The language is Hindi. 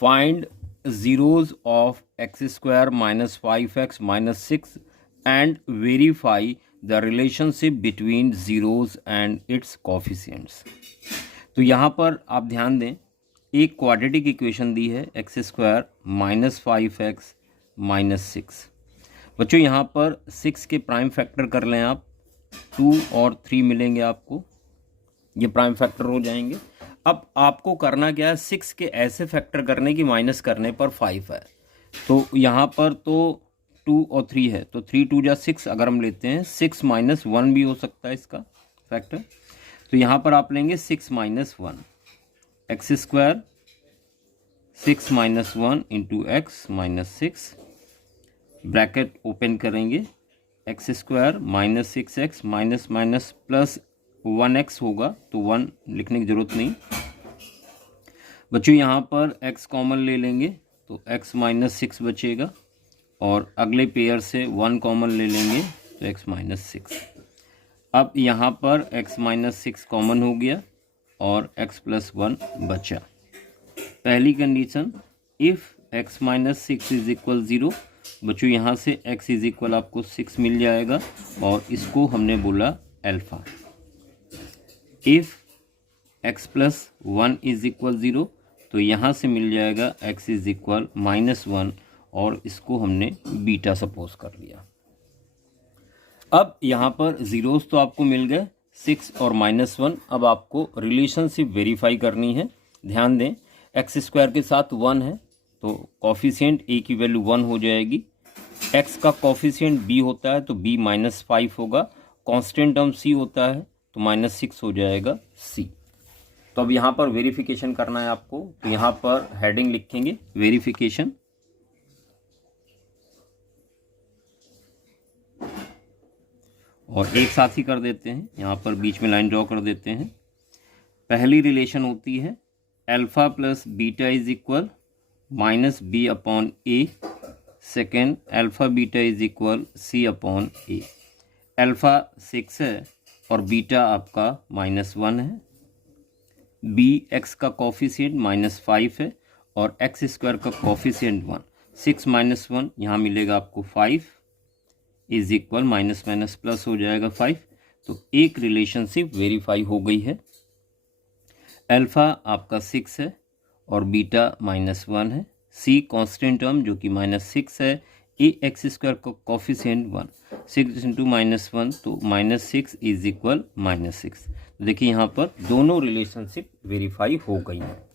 Find zeros of x square minus 5x minus 6 and verify the relationship between zeros and its coefficients. तो यहाँ पर आप ध्यान दें, एक क्वाड्रेटिक इक्वेशन दी है x square minus 5x minus 6। बच्चों यहाँ पर 6 के प्राइम फैक्टर कर लें आप, 2 और 3 मिलेंगे आपको, ये प्राइम फैक्टर हो जाएंगे। अब आपको करना क्या है, 6 के ऐसे फैक्टर करने की माइनस करने पर 5 है, तो यहाँ पर तो 2 और 3 है, तो 3 2 जा 6 अगर हम लेते हैं, 6 माइनस 1 भी हो सकता है इसका फैक्टर। तो यहाँ पर आप लेंगे 6 minus 1, x square 6 minus 1 into x minus 6, bracket open करेंगे, x square minus 6x minus minus plus 1x होगा, तो 1 लिखने की ज़रूरत नहीं। बच्चों यहाँ पर x कॉमन ले लेंगे तो x माइनस 6 बचेगा, और अगले पेयर से 1 कॉमन ले लेंगे तो x माइनस 6। अब यहाँ पर x माइनस 6 कॉमन हो गया और x प्लस 1 बचा। पहली condition, if x minus 6 is equal 0, बच्चों यहाँ से x इज इक्वल आपको 6 मिल जाएगा, और इसको हमने बोला alpha. If x plus 1 is equal 0, तो यहाँ से मिल जाएगा x इज इक्वल माइनस 1, और इसको हमने बीटा सपोज कर लिया। अब यहाँ पर ज़ीरोस तो आपको मिल गए 6 और माइनस 1। अब आपको रिलेशनशिप वेरीफाई करनी है। ध्यान दें, एक्स स्क्वायर के साथ 1 है, तो कॉफिशिएंट a की वैल्यू 1 हो जाएगी। x का कॉफिशिएंट b होता है तो b माइनस 5 होगा। कांस्टेंट टर्म c होता है तो माइनस 6 हो जाएगा c। तो अब यहाँ पर वेरिफिकेशन करना है आपको, तो यहाँ पर हेडिंग लिखेंगे वेरिफिकेशन, और एक साथ ही कर देते हैं, यहाँ पर बीच में लाइन ड्रॉ कर देते हैं। पहली रिलेशन होती है alpha plus beta is equal minus b upon a. Second, alpha beta is equal c upon a. Alpha 6 है और बीटा आपका माइनस 1 है। बी एक्स का कॉफिशिएंट माइनस 5 है और एक्स स्क्वायर का कॉफिशिएंट 1। 6 माइनस 1 यहाँ मिलेगा आपको 5 is equal minus minus plus हो जाएगा 5। तो एक रिलेशनशिप वेरीफाई हो गई है। अल्फ़ा आपका 6 है और बीटा माइनस 1 है। सी कांस्टेंट टर्म जो कि माइनस 6 है। ए एक्स स्क्वायर का कॉफिशिएंट 1, 6 इंटू माइनस 1 तो माइनस 6 इज इक्वल माइनस 6। देखिए यहाँ पर दोनों रिलेशनशिप वेरीफाई हो गई है।